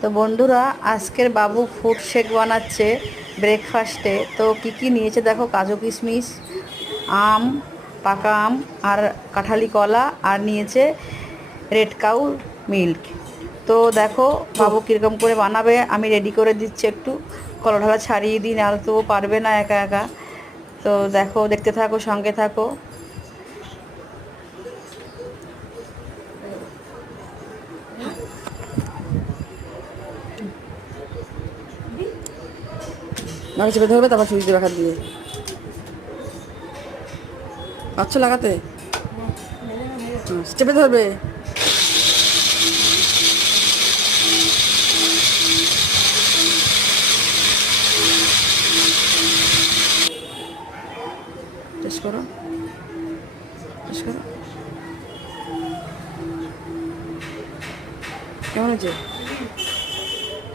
তো বন্ধুরা, আজকের বাবু ফ্রুট শেক বানাচ্ছে ব্রেকফাস্টে। তো কি নিয়েছে দেখো, কাজু কিশমিশ, আম, পাকা আম আর কাঁঠালি কলা, আর নিয়েছে রেড কাউ মিল্ক। তো দেখো বাবু কীরকম করে বানাবে, আমি রেডি করে দিচ্ছি। একটু কলা ঢালা ছাড়িয়ে দিই, নাহলে তো ও পারবে না একা একা। তো দেখো, দেখতে থাকো, সঙ্গে থাকো। নাকে চেপে ধরবে, তারপর সুইচ দেবে হাত দিয়ে। পাচ্ছ লাগাতে? চেপে ধরবে। টেস্ট করো, টেস্ট করো, কেমন হয়েছে?